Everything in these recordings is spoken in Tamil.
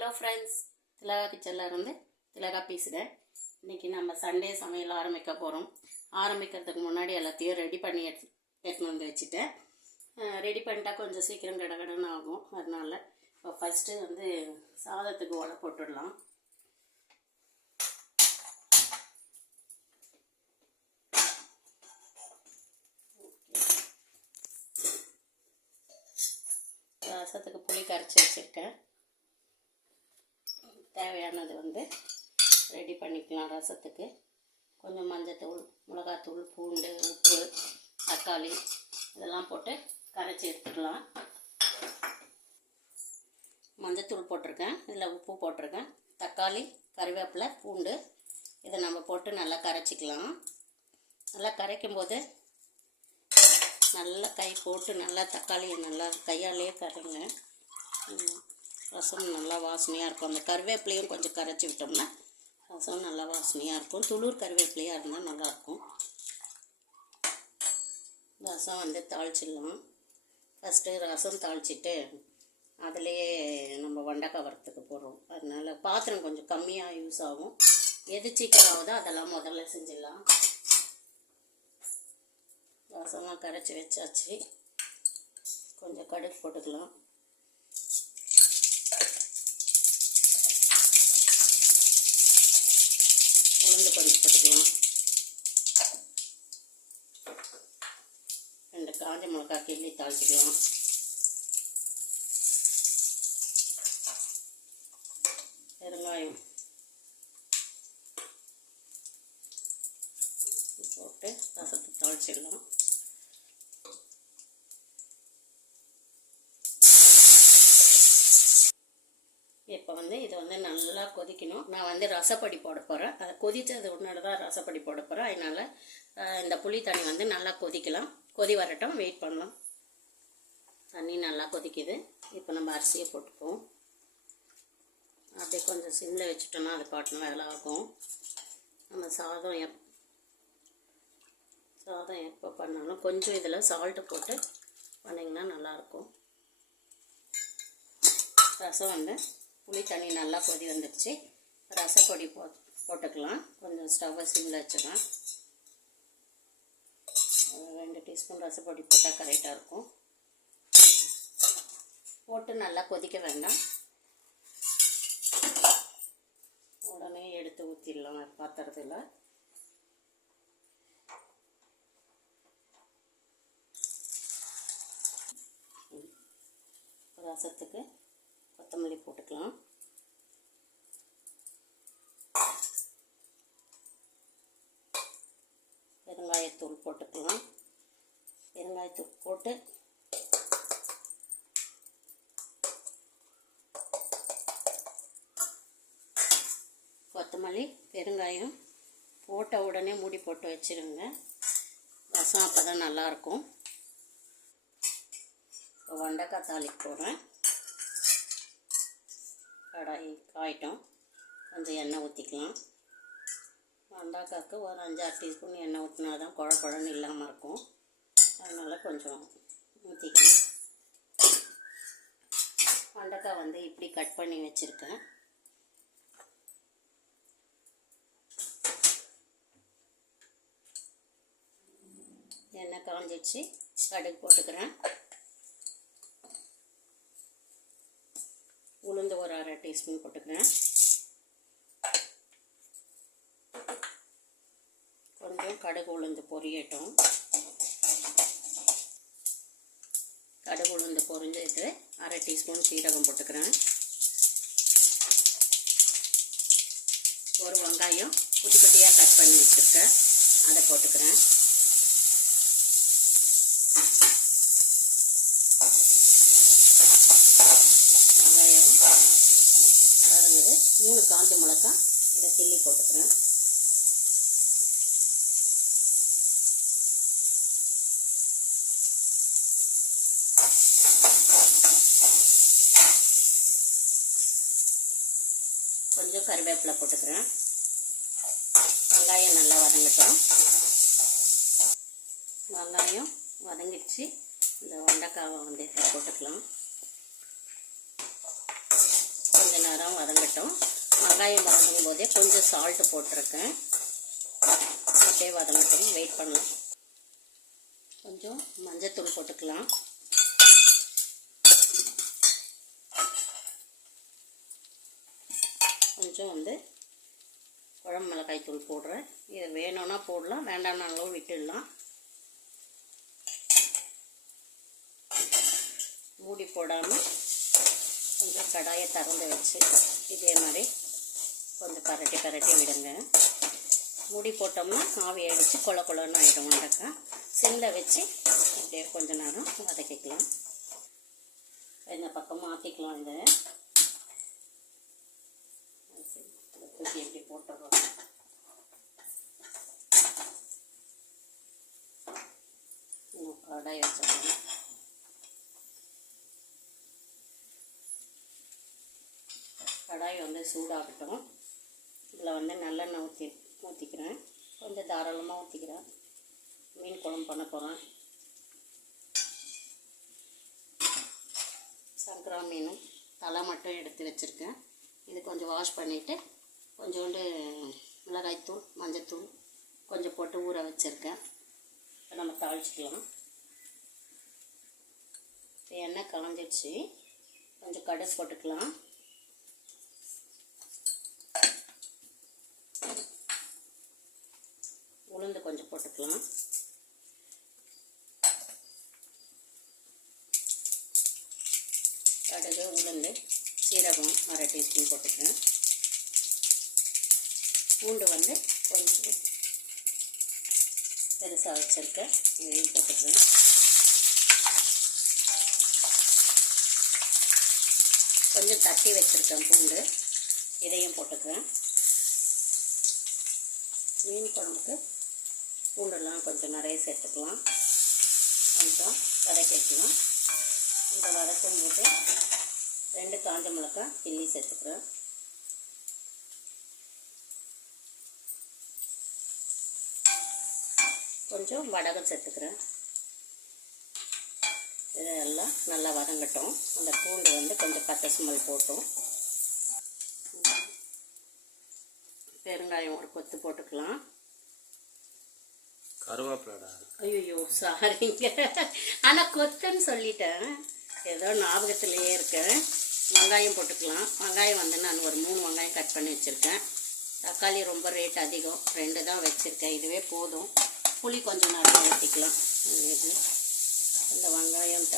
ஹலோ ஃப்ரெண்ட்ஸ் திலகா கிச்சனில் இருந்து திலகா பேசுகிறேன் இன்றைக்கி நம்ம சண்டே சமையல் ஆரம்பிக்க போகிறோம் ஆரம்பிக்கிறதுக்கு முன்னாடி எல்லாத்தையும் ரெடி பண்ணி எடுத்து எடுத்துன்னு வந்து வச்சுட்டேன். ரெடி பண்ணிட்டா கொஞ்சம் சீக்கிரம் கடகடன்னு ஆகும். அதனால் இப்போ ஃபஸ்ட்டு வந்து சாதத்துக்கு ஓலை போட்டுடலாம். ரசத்துக்கு புளி கரைச்சி வச்சுருக்கேன். தேவையானது வந்து ரெடி பண்ணிக்கலாம் ரசத்துக்கு. கொஞ்சம் மஞ்சத்தூள் மிளகாத்தூள் பூண்டு உப்பு தக்காளி இதெல்லாம் போட்டு கரைச்சி எடுத்துக்கலாம் மஞ்சத்தூள் போட்டிருக்கேன். இதில் உப்பு போட்டிருக்கேன். தக்காளி கருவேப்பிலை பூண்டு இதை நம்ம போட்டு நல்லா கரைச்சிக்கலாம். நல்லா கரைக்கும் போது நல்லா கை போட்டு நல்லா தக்காளியை நல்லா கையாலேயே கரைங்க. ரசம் நல்லா வாசனையாக இருக்கும். அந்த கருவேப்பிலையும் கொஞ்சம் கரைச்சி விட்டோம்னா ரசம் நல்லா வாசனையாக இருக்கும். துளூர் கருவேப்பிலையாக இருந்தால் நல்லாயிருக்கும் ரசம் வந்து தாளிச்சிடலாம். ஃபஸ்ட்டு ரசம் தாளிச்சிட்டு அதுலேயே நம்ம வெண்டைக்காய் வரத்துக்கு போடுறோம் அதனால் பாத்திரம் கொஞ்சம் கம்மியாக யூஸ் ஆகும். எது சீக்கிரம் ஆகுதோ அதெல்லாம் முதல்ல செஞ்சிடலாம். ரசமாக கரைச்சி வச்சாச்சு. கொஞ்சம் கடுகு போட்டுக்கலாம். உளுந்து கொஞ்சம் போட்டுக்கலாம் ரெண்டு காஞ்ச மிளகா கிள்ளி தாளிச்சிக்கலாம். பெருங்காயம் போட்டு ரசத்தை தாளிச்சிடலாம் இப்போ வந்து இதை வந்து நல்லா கொதிக்கணும். நான் வந்து ரசப்படி போட போகிறேன் அதை கொதித்தது உடனே தான் ரசப்படி போட போகிறேன் அதனால் இந்த புளி தண்ணி வந்து நல்லா கொதிக்கலாம். கொதி வரட்டும். வெயிட் பண்ணலாம். தண்ணி நல்லா கொதிக்குது. இப்போ நம்ம அரிசியை போட்டுப்போம் அப்படியே கொஞ்சம் சிம்மில் வச்சுட்டோம்னா அது பாட்டுன்னு வேலை ஆகும். நம்ம சாதம் எப் சாதம் எப்போ பண்ணாலும் கொஞ்சம் இதில் சால்ட்டு போட்டு பண்ணிங்கன்னா நல்லாயிருக்கும் ரசம் வந்து புளி தண்ணி நல்லா கொதி வந்துடுச்சு. ரசப்பொடி போ போட்டுக்கலாம். கொஞ்சம் ஸ்டவ்வை சிம்மில் வச்சுக்கலாம் ரெண்டு டீஸ்பூன் ரசப்பொடி போட்டால் கரெக்டாக இருக்கும். போட்டு நல்லா கொதிக்க வேண்டாம். உடனே எடுத்து ஊற்றிடலாம் பாத்திரத்தில். ரசத்துக்கு கொத்தமல்லி போட்டுக்கலாம். பெருங்காயத்தூள் போட்டுக்கலாம். பெருங்காயத்தூள் போட்டு கொத்தமல்லி பெருங்காயம் போட்ட உடனே மூடி போட்டு வச்சுருங்க. ரசம் அப்போ தான் நல்லாயிருக்கும். இப்போ வெண்டைக்காய் தாளிக்கு போடுறேன் கடாய் காயிட்டோம். கொஞ்சம் எண்ணெய் ஊற்றிக்கலாம் வெண்டைக்காய்க்கு ஒரு அஞ்சாறு டீஸ்பூன் எண்ணெய் ஊற்றினா தான் குழ குழன்னு இல்லாமல் இருக்கும். அதனால் கொஞ்சம் ஊற்றிக்கலாம் வெண்டைக்காய் வந்து இப்படி கட் பண்ணி வச்சுருக்கேன். எண்ணெய் காஞ்சிடுச்சு கடுகு போட்டுக்கிறேன். உளுந்து ஒரு அரை டீஸ்பூன் போட்டுக்கிறேன். கொஞ்சம் கடுகு உளுந்து பொரியட்டும். கடுகு உளுந்து பொரிஞ்சது அரை டீஸ்பூன் சீரகம் போட்டுக்கிறேன். ஒரு வெங்காயம் குட்டி குட்டியாக கட் பண்ணி வச்சுருக்கேன். அதை போட்டுக்கிறேன் வெங்காயம் வதங்குது மூணு காஞ்ச மிளகா இதை கிள்ளி போட்டுக்கிறேன். கொஞ்சம் கருவேப்பிலை போட்டுக்கிறேன். வெங்காயம் நல்லா வதங்கட்டும். வெங்காயம் வதங்கிடுச்சு. இந்த வெண்டைக்காவை வந்து போட்டுக்கலாம். கொஞ்ச வதங்கட்டும். வெங்காயம் வதங்கும் போதே கொஞ்சம் சால்ட்டு போட்டிருக்கேன். அப்படியே வதங்கட்டும். வெயிட் பண்ணலாம். கொஞ்சம் மஞ்சத்தூள் போட்டுக்கலாம். கொஞ்சம் வந்து குழம்பு மிளகாய் தூள் போடுறேன். இது வேணும்னா போடலாம் வேண்டாம்னாலும் விட்டுடலாம். மூடி போடாமல் கொஞ்சம் கடாயை திறந்து வச்சு இதே மாதிரி கொஞ்சம் பரட்டி பரட்டி விடுங்க. முடி போட்டோம்னா ஆவி அடித்து கொல கொலன்னு ஆகிடும் வண்டக்கா சிம்மில் வச்சு அப்படியே கொஞ்ச நேரம் வதக்கிக்கலாம். இந்த பக்கம் மாற்றிக்கலாம் இதை. தூக்கி எப்படி போட்டுறோம் இன்னும் கடாய் வச்சிடலாம் கடாய் வந்து சூடாகட்டும். இதில் வந்து நல்லெண்ணெய் ஊற்றி ஊற்றிக்கிறேன் கொஞ்சம் தாராளமாக ஊற்றிக்கிறேன் மீன் குழம்பு பண்ண போகிறேன் சங்கரா மீனும் தலை மட்டும் எடுத்து வச்சுருக்கேன். இது கொஞ்சம் வாஷ் பண்ணிவிட்டு கொஞ்சோண்டு மிளகாய்த்தூள் மஞ்சத்தூள் கொஞ்சம் போட்டு ஊற வச்சுருக்கேன். இப்போ நம்ம தாளிச்சிக்கலாம். எண்ணெய் கலந்துடுச்சு கொஞ்சம் கடுகு போட்டுக்கலாம். உளுந்து கொஞ்சம் போட்டுக்கலாம். கடுகு உளுந்து சீரகம் அரை டீஸ்பூன் போட்டுக்கிறேன். பூண்டு வந்து கொஞ்சம் பெருசாக வச்சுருக்கேன் இதையும் போட்டுக்கிறேன். கொஞ்சம் தட்டி வச்சுருக்கேன் பூண்டு இதையும் போட்டுக்கிறேன். மீன் குழம்புக்கு பூண்டெல்லாம் கொஞ்சம் நிறைய சேர்த்துக்கலாம். கொஞ்சம் வதக்கி வைக்கலாம் இந்த வதக்கும் போது ரெண்டு காஞ்ச மிளகா கிள்ளி சேர்த்துக்கிறேன். கொஞ்சம் வடகம் சேர்த்துக்கிறேன். இதெல்லாம் நல்லா வதங்கட்டும். அந்த பூண்டு வந்து கொஞ்சம் பச்சை சுமல் போட்டும். பெருங்காயம் ஒரு கொத்து போட்டுக்கலாம். கருவேப்பிலடா. ஐயோ சாரிங்க ஆனால் கொத்துன்னு சொல்லிட்டேன். ஏதோ ஞாபகத்திலேயே இருக்கேன். வெங்காயம் போட்டுக்கலாம். வெங்காயம் வந்து நான் ஒரு மூணு வெங்காயம் கட் பண்ணி வச்சுருக்கேன். தக்காளி ரொம்ப ரேட் அதிகம். ரெண்டு தான் வச்சுருக்கேன். இதுவே போதும். புளி கொஞ்சம் நல்லா ஊற்றிக்கலாம் இது அந்த வெங்காயம்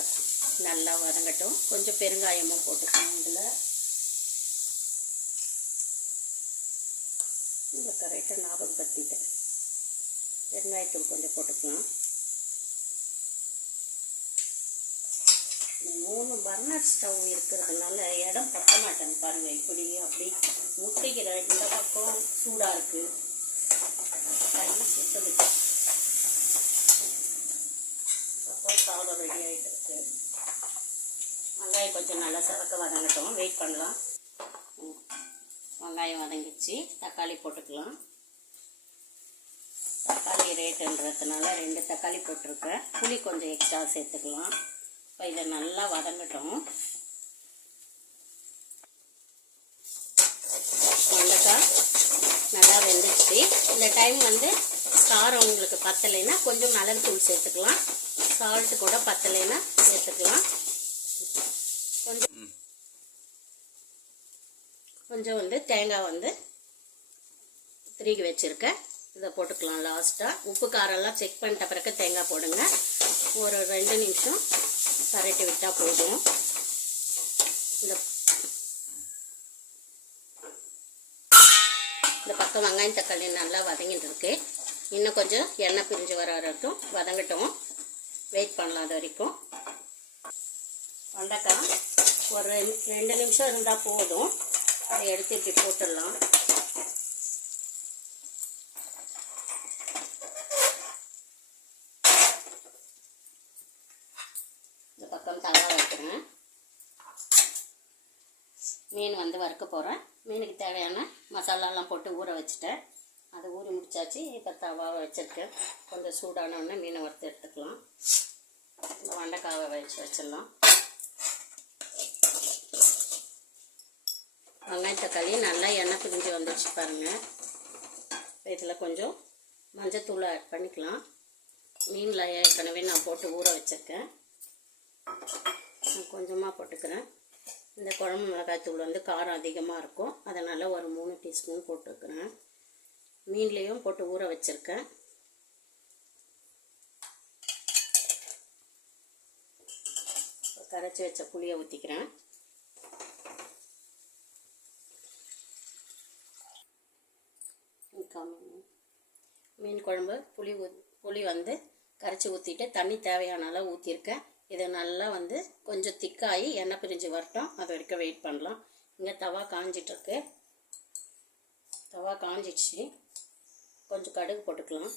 நல்லா வதங்கட்டும். கொஞ்சம் பெருங்காயமும் போட்டுக்கலாம் இதில். இதில் கரெக்டாக ஞாபகப்படுத்திட்டேன். பெருங்காயத்தூள் கொஞ்சம் போட்டுக்கலாம். இந்த மூணு பர்னர் ஸ்டவ் இருக்கிறதுனால இடம் பத்த மாட்டேன் பாருங்க இப்படி அப்படி முட்டைக்கிற இந்த பக்கம் சூடாக இருக்குது தண்ணி சுத்தது. பக்கம் சாதம் ரெடி ஆகிட்டு இருக்கு வெங்காயம் கொஞ்சம் நல்லா சிறக்க வதங்கட்டும். வெயிட் பண்ணலாம். ம். வெங்காயம் வதங்கிச்சு தக்காளி போட்டுக்கலாம். தக்காளி ரேட்டுன்றதுனால ரெண்டு தக்காளி போட்டிருக்கேன். புளி கொஞ்சம் எக்ஸ்ட்ரா சேர்த்துக்கலாம். இப்போ இதை நல்லா வதங்கட்டும். வெண்டைக்காய் நல்லா வெந்துடுச்சு. இந்த டைம் வந்து காரம் உங்களுக்கு பத்தலைன்னா கொஞ்சம் மிளகுத்தூள் சேர்த்துக்கலாம். சால்ட்டு கூட பத்தலைன்னா சேர்த்துக்கலாம். கொஞ்சம் கொஞ்சம் வந்து தேங்காய் வந்து திருகி வச்சுருக்கேன். இதை போட்டுக்கலாம் லாஸ்ட்டாக உப்பு காரெல்லாம் செக் பண்ணிட்ட பிறகு தேங்காய் போடுங்க. ஒரு ரெண்டு நிமிஷம் பரட்டி விட்டால் போதும். இந்த இந்த பக்கம் வெங்காயம் தக்காளி நல்லா வதங்கிட்டு இருக்கு. இன்னும் கொஞ்சம் எண்ணெய் பிரிஞ்சு வர வரட்டும் வதங்கட்டும். வெயிட் பண்ணலாம் அது வரைக்கும். வெண்டைக்காய் ஒரு ரெண்டு- ரெண்டு நிமிஷம் இருந்தால் போதும். அதை எடுத்து இப்படி போட்டுடலாம் இந்த பக்கம் தவா வைக்கிறேன் மீன் வந்து வறுக்க போகிறேன் மீனுக்கு தேவையான மசாலாலாம் போட்டு ஊற வச்சுட்டேன். அதை ஊறி முடிச்சாச்சு. இப்போ தவாவை வச்சுருக்கேன். கொஞ்சம் சூடான உடனே மீனை வறுத்து எடுத்துக்கலாம். இந்த வெண்டைக்காவை வச்சு வச்சிடலாம். வெங்காயம் தக்காளி நல்லா எண்ணெய் பிரிஞ்சு வந்துடுச்சு பாருங்கள் இதில் கொஞ்சம் மஞ்சத்தூள் ஆட் பண்ணிக்கலாம். மீனில் ஏற்கனவே நான் போட்டு ஊற வச்சுருக்கேன். நான் கொஞ்சமாக போட்டுக்கிறேன். இந்த குழம்பு மிளகாய் தூள் வந்து காரம் அதிகமாக இருக்கும். அதனால் ஒரு மூணு டீஸ்பூன் போட்டுக்கிறேன். மீன்லேயும் போட்டு ஊற வச்சுருக்கேன். கரைச்சி வச்ச புளியை ஊற்றிக்கிறேன் மீன் குழம்பு புளி ஊ புளி வந்து கரைச்சி ஊற்றிட்டு தண்ணி தேவையான அளவு ஊற்றிருக்கேன் இது நல்லா வந்து கொஞ்சம் திக்காகி எண்ணெய் பிரிஞ்சு வரட்டும். அது வரைக்கும் வெயிட் பண்ணலாம். இங்கே தவா காஞ்சிட்ருக்கு. தவா காஞ்சிடுச்சு கொஞ்சம் கடுகு போட்டுக்கலாம்.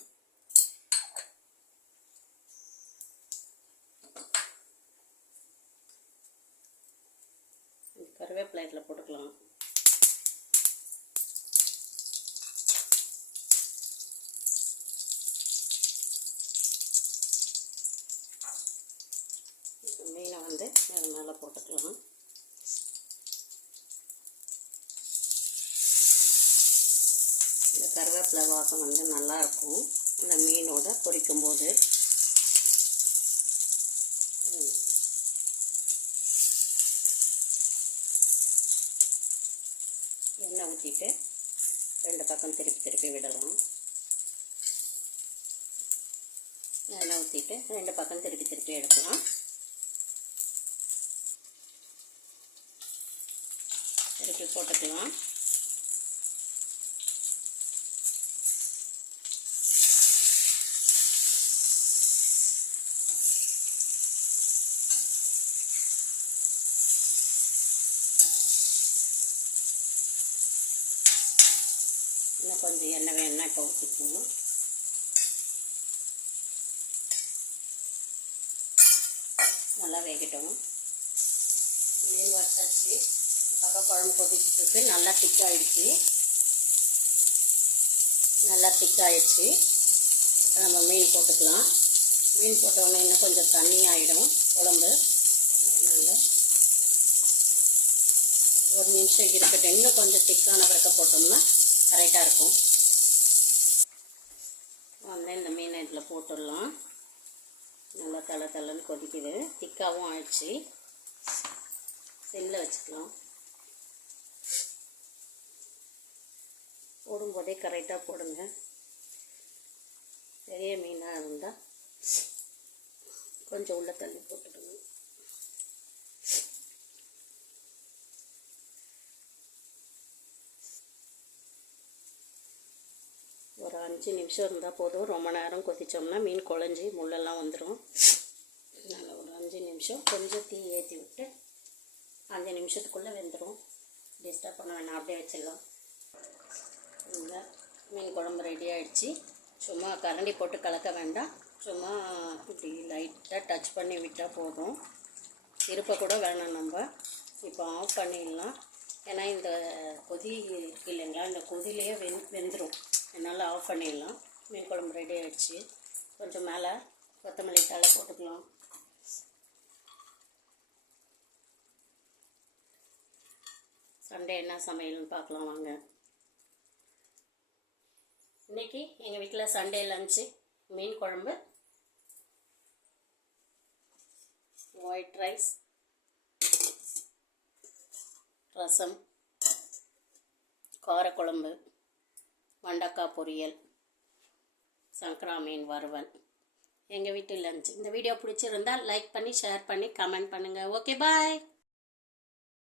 கருவேப்பிலை இதில் போட்டுக்கலாம். அது மேலே போட்டுக்கலாம். இந்த கருவேப்பிலை வாசம் வந்து நல்லாயிருக்கும். இந்த மீனோட பொரிக்கும் போது எண்ணெய் ஊற்றிட்டு ரெண்டு பக்கம் திருப்பி திருப்பி விடலாம். எண்ணெய் ஊற்றிட்டு ரெண்டு பக்கம் திருப்பி திருப்பி எடுக்கலாம். திருப்பி போட்டுக்கலாம். இன்னும் கொஞ்சம் எண்ணெய் வேணால் இப்போ ஊற்றிக்கணும் நல்லா வேகட்டும். மீன் வறுத்தாச்சு. பக்கம் குழம்பு கொதிச்சுட்டு இருக்கு. நல்லா திக்காயிடுச்சு நல்லா திக்காயிடுச்சு நம்ம மீன் போட்டுக்கலாம். மீன் போட்டோன்னே இன்னும் கொஞ்சம் தண்ணி ஆகிடும் குழம்பு. அதனால் ஒரு நிமிஷம் இருக்கட்டும். இன்னும் கொஞ்சம் திக்கான பிறக்க போட்டோம்னா கரெக்டாக இருக்கும். வந்து இந்த மீனை இதில் போட்டுடலாம். நல்லா தலை தலைன்னு கொதிக்குது. திக்காகவும் ஆயிடுச்சு. செல்லில் வச்சுக்கலாம். போடும்போதே கரெக்டாக போடுங்க. பெரிய மீனாக இருந்தால் கொஞ்சம் உள்ள தள்ளி போட்டுடுங்க ஒரு அஞ்சு நிமிஷம் இருந்தால் போதும். ரொம்ப நேரம் கொதித்தோம்னா மீன் குழஞ்சி முள்ளெல்லாம் வந்துடும் அதனால் ஒரு அஞ்சு நிமிஷம். கொஞ்சம் தீ ஏற்றி விட்டு அஞ்சு நிமிஷத்துக்குள்ளே வெந்துடும் டிஸ்டர்ப் பண்ண வேணாம். அப்படியே வச்சிடலாம். இந்த மீன் குழம்பு ரெடி ஆகிடுச்சி சும்மா கரண்டி போட்டு கலக்க வேண்டாம். சும்மா இப்படி லைட்டாக டச் பண்ணி விட்டால் போதும். திருப்ப கூட வேணாம் நம்ம. இப்போ ஆஃப் பண்ணிடலாம். ஏன்னா இந்த கொதி இருக்கு இல்லைங்களா? இந்த கொதிலேயே வெந் வெந்துடும் அதனால் ஆஃப் பண்ணிடலாம். மீன் குழம்பு ரெடி ஆகிடுச்சு கொஞ்சம் மேலே கொத்தமல்லி தலை போட்டுக்கலாம். சண்டே என்ன சமையல்னு பார்க்கலாம் வாங்க. இன்னைக்கு எங்கள் வீட்டில் சண்டே லஞ்சு மீன் குழம்பு ஒயிட் ரைஸ் ரசம் காரக்குழம்பு வண்டக்காய் பொரியல் சங்கரா மீன் வறுவல். எங்கள் வீட்டு லஞ்ச் இந்த வீடியோ பிடிச்சிருந்தால் லைக் பண்ணி ஷேர் பண்ணி கமெண்ட் பண்ணுங்கள் ஓகே பாய்